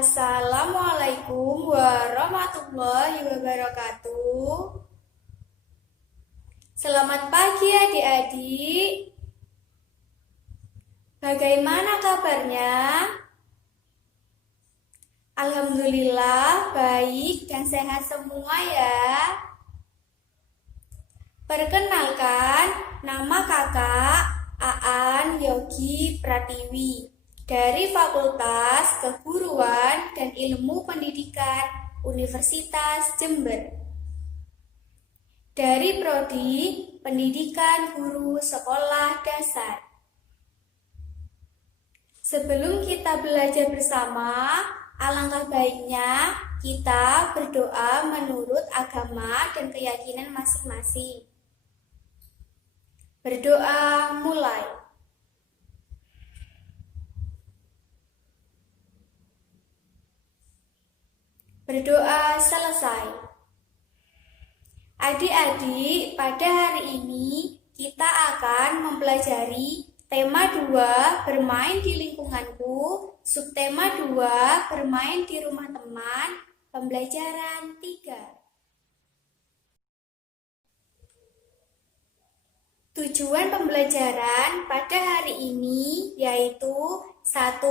Assalamualaikum warahmatullahi wabarakatuh. Selamat pagi adik-adik. Bagaimana kabarnya? Alhamdulillah baik dan sehat semua ya. Perkenalkan, nama kakak Aan Yogi Pratiwi dari Fakultas Keguruan dan Ilmu Pendidikan Universitas Jember. Dari Prodi Pendidikan Guru Sekolah Dasar. Sebelum kita belajar bersama, alangkah baiknya kita berdoa menurut agama dan keyakinan masing-masing. Berdoa mulai. Berdoa selesai. Adik-adik, pada hari ini kita akan mempelajari tema 2, bermain di lingkunganku, subtema 2, bermain di rumah teman, pembelajaran 3. Tujuan pembelajaran pada hari ini yaitu 1.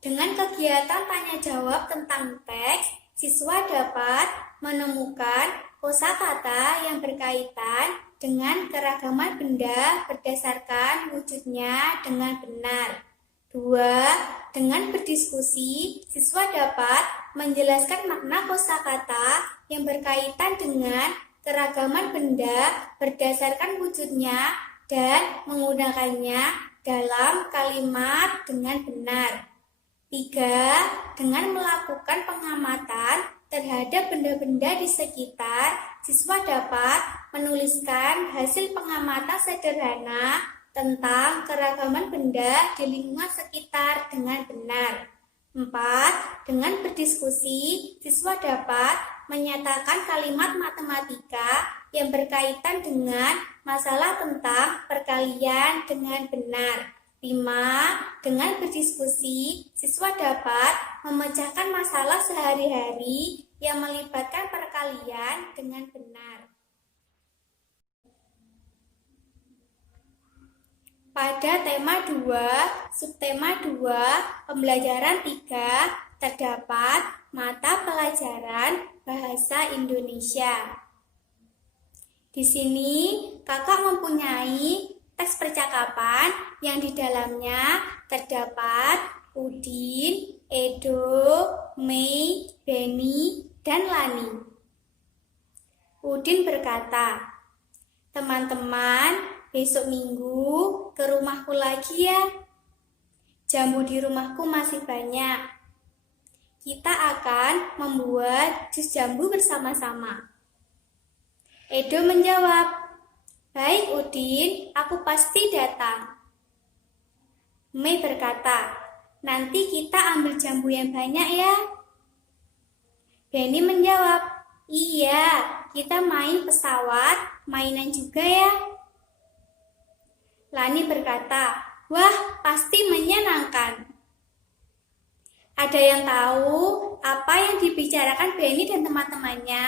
Dengan kegiatan tanya jawab tentang teks, siswa dapat menemukan kosakata yang berkaitan dengan keragaman benda berdasarkan wujudnya dengan benar. 2. Dengan berdiskusi, siswa dapat menjelaskan makna kosakata yang berkaitan dengan keragaman benda berdasarkan wujudnya dan menggunakannya dalam kalimat dengan benar. 3. Dengan melakukan pengamatan terhadap benda-benda di sekitar, siswa dapat menuliskan hasil pengamatan sederhana tentang keragaman benda di lingkungan sekitar dengan benar. 4. Dengan berdiskusi, siswa dapat menyatakan kalimat matematika yang berkaitan dengan masalah tentang perkalian dengan benar. 5. Dengan berdiskusi, siswa dapat memecahkan masalah sehari-hari yang melibatkan perkalian dengan benar. Pada tema 2, subtema 2, pembelajaran 3, terdapat mata pelajaran Bahasa Indonesia. Di sini, kakak mempunyai teks percakapan yang di dalamnya terdapat Udin, Edo, Mei, Beni, dan Lani. Udin berkata, "Teman-teman, besok Minggu ke rumahku lagi ya. Jambu di rumahku masih banyak. Kita akan membuat jus jambu bersama-sama." Edo menjawab, "Baik Udin, aku pasti datang." Mei berkata, "Nanti kita ambil jambu yang banyak ya." Beni menjawab, "Iya, kita main pesawat, mainan juga ya." Lani berkata, "Wah, pasti menyenangkan." Ada yang tahu apa yang dibicarakan Beni dan teman-temannya?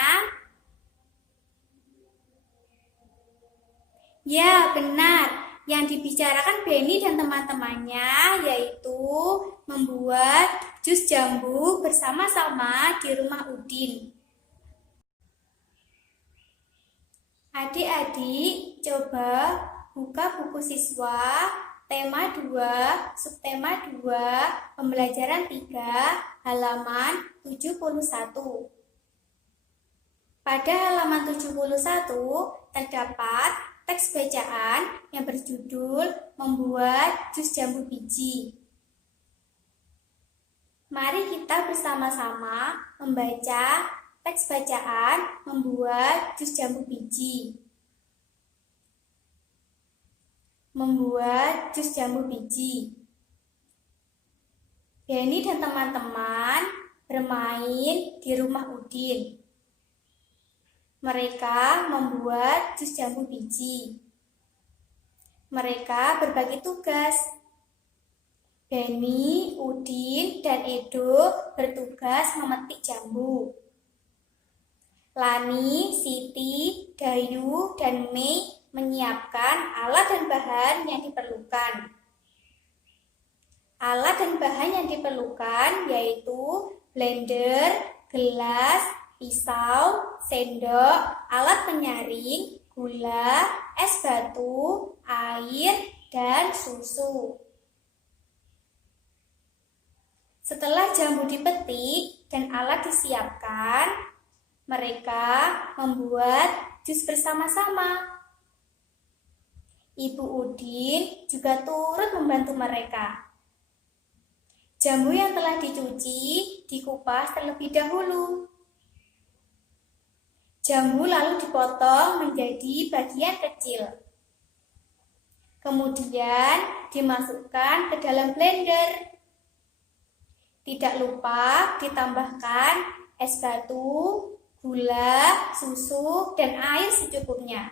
Ya, benar. Yang dibicarakan Beni dan teman-temannya yaitu membuat jus jambu bersama-sama di rumah Udin. Adik-adik, coba buka buku siswa tema 2, subtema 2, pembelajaran 3, halaman 71. Pada halaman 71 terdapat teks bacaan yang berjudul Membuat Jus Jambu Biji. Mari kita bersama-sama membaca teks bacaan Membuat Jus Jambu Biji. Membuat jus jambu biji. Beni dan teman-teman bermain di rumah Udin. Mereka membuat jus jambu biji. Mereka berbagi tugas. Beni, Udin, dan Edo bertugas memetik jambu. Lani, Siti, Dayu, dan Mei menyiapkan alat dan bahan yang diperlukan. Alat dan bahan yang diperlukan yaitu blender, gelas, pisau, sendok, alat penyaring, gula, es batu, air, dan susu. Setelah jambu dipetik dan alat disiapkan, mereka membuat jus bersama-sama. Ibu Udin juga turut membantu mereka. Jambu yang telah dicuci dikupas terlebih dahulu. Jambu lalu dipotong menjadi bagian kecil. Kemudian dimasukkan ke dalam blender. Tidak lupa ditambahkan es batu, gula, susu, dan air secukupnya.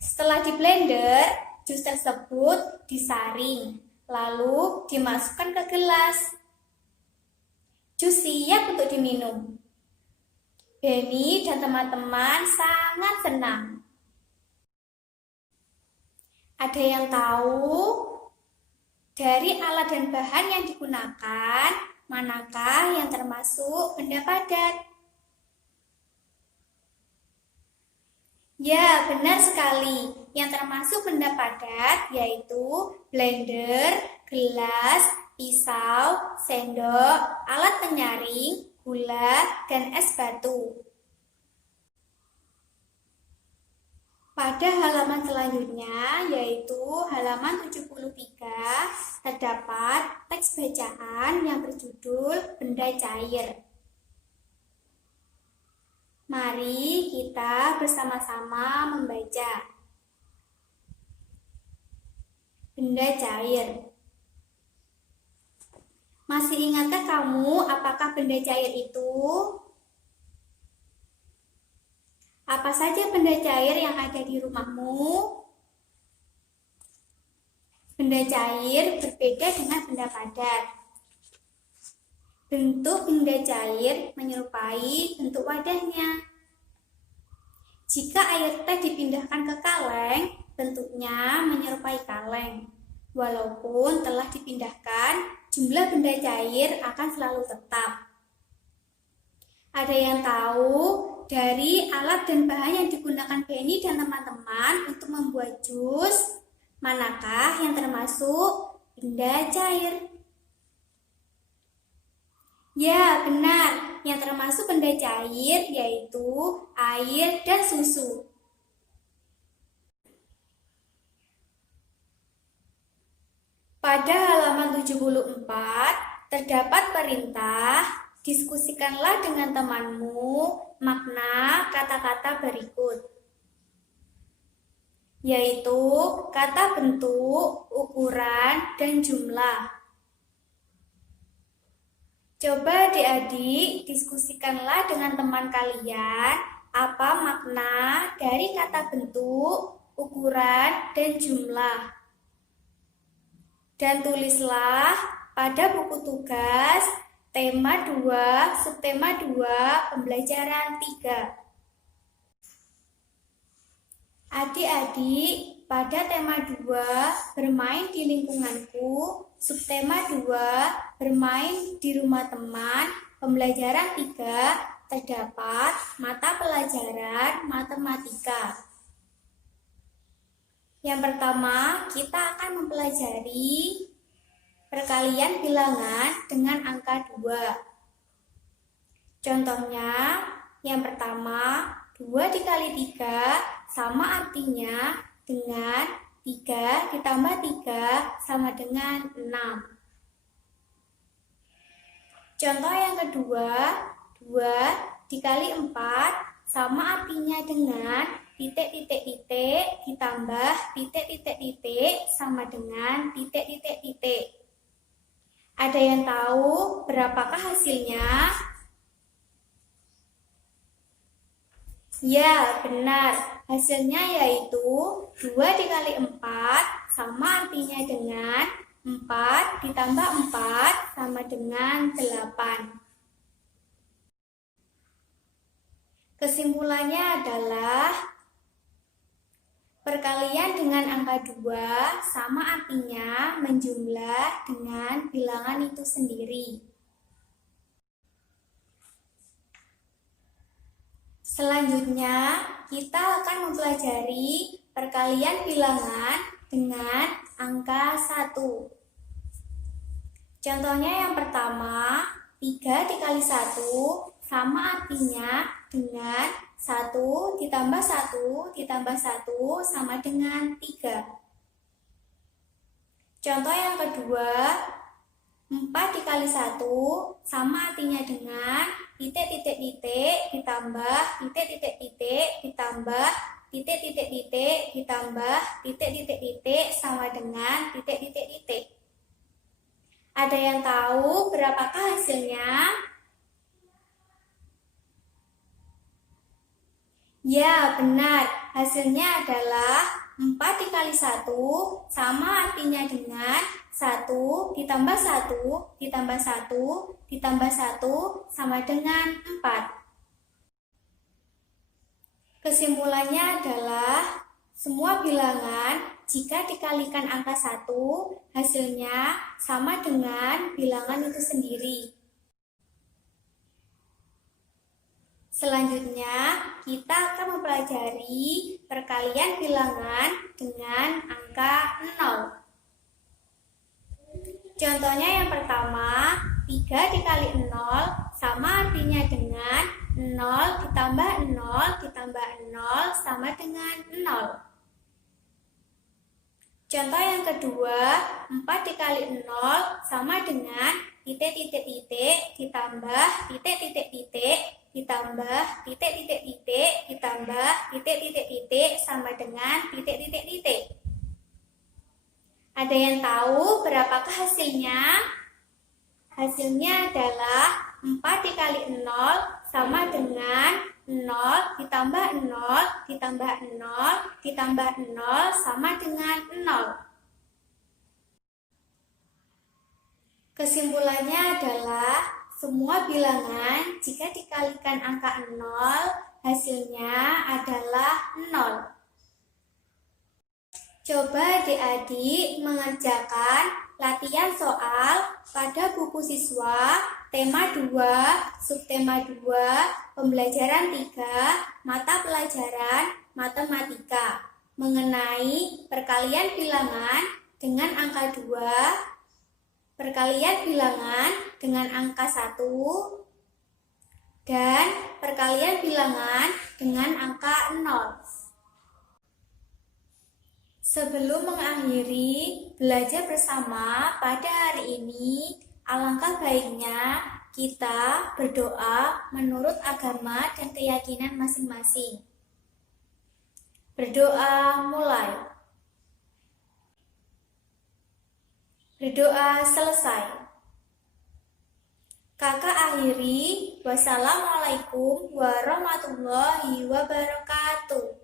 Setelah di blender, jus tersebut disaring, lalu dimasukkan ke gelas. Jus siap untuk diminum. Beni dan teman-teman sangat senang. Ada yang tahu dari alat dan bahan yang digunakan, manakah yang termasuk benda padat? Ya, benar sekali. Yang termasuk benda padat yaitu blender, gelas, pisau, sendok, alat penyaring, gula, dan es batu. Pada halaman selanjutnya, yaitu halaman 73, terdapat teks bacaan yang berjudul Benda Cair. Mari kita bersama-sama membaca. Benda cair. Masih ingatkah kamu apakah benda cair itu? Apa saja benda cair yang ada di rumahmu? Benda cair berbeda dengan benda padat. Bentuk benda cair menyerupai bentuk wadahnya. Jika air teh dipindahkan ke kaleng, bentuknya menyerupai kaleng. Walaupun telah dipindahkan, jumlah benda cair akan selalu tetap. Ada yang tahu dari alat dan bahan yang digunakan Beni dan teman-teman untuk membuat jus, manakah yang termasuk benda cair? Ya, benar. Yang termasuk benda cair yaitu air dan susu. Pada halaman 74 terdapat perintah, diskusikanlah dengan temanmu makna kata-kata berikut, yaitu kata bentuk, ukuran, dan jumlah. Coba adik-adik diskusikanlah dengan teman kalian apa makna dari kata bentuk, ukuran, dan jumlah. Dan tulislah pada buku tugas tema 2, subtema 2, pembelajaran 3. Adik-adik, pada tema 2, bermain di lingkunganku, subtema 2, bermain di rumah teman, pembelajaran 3, terdapat mata pelajaran matematika. Yang pertama, kita akan mempelajari perkalian bilangan dengan angka 2. Contohnya, yang pertama, 2 dikali 3 sama artinya dengan 3 ditambah 3 sama dengan 6. Contoh yang kedua, 2 dikali 4 sama artinya dengan titik-titik-titik ditambah titik-titik-titik sama dengan titik-titik-titik. Ada yang tahu berapakah hasilnya? Ya, benar. Hasilnya yaitu 2 dikali 4 sama artinya dengan 4 ditambah 4 sama dengan 8. Kesimpulannya adalah perkalian dengan angka 2 sama artinya menjumlah dengan bilangan itu sendiri. Selanjutnya, kita akan mempelajari perkalian bilangan dengan angka 1. Contohnya yang pertama, 3 dikali 1 sama artinya dengan 1 ditambah 1 ditambah 1 sama dengan 3. Contoh yang kedua, 4 dikali 1 sama artinya dengan titik-titik-titik ditambah titik-titik-titik ditambah titik-titik-titik ditambah titik-titik-titik sama dengan titik-titik-titik. Ada yang tahu berapakah hasilnya? Ya, benar. Hasilnya adalah 4 dikali 1 sama artinya dengan 1 ditambah 1 ditambah 1 ditambah 1 sama dengan 4. Kesimpulannya adalah semua bilangan jika dikalikan angka 1 hasilnya sama dengan bilangan itu sendiri. Selanjutnya, kita akan mempelajari perkalian bilangan dengan angka 0. Contohnya yang pertama, 3 dikali 0 sama artinya dengan 0 ditambah 0 ditambah 0 sama dengan 0. Contoh yang kedua, 4 dikali 0 sama dengan titik-titik-titik ditambah titik-titik-titik ditambah titik-titik-titik ditambah titik-titik-titik sama dengan titik-titik-titik. Ada yang tahu berapakah hasilnya? Hasilnya adalah 4 dikali 0 sama dengan 0 ditambah 0 ditambah 0 ditambah 0 sama dengan 0. Kesimpulannya adalah semua bilangan jika dikalikan angka 0 hasilnya adalah 0. Coba adik-adik mengerjakan latihan soal pada buku siswa tema 2, subtema 2, pembelajaran 3, mata pelajaran matematika mengenai perkalian bilangan dengan angka 2, perkalian bilangan dengan angka 1, dan perkalian bilangan dengan angka 0. Sebelum mengakhiri belajar bersama pada hari ini, alangkah baiknya kita berdoa menurut agama dan keyakinan masing-masing. Berdoa mulai. Berdoa selesai. Kakak akhiri, wassalamualaikum warahmatullahi wabarakatuh.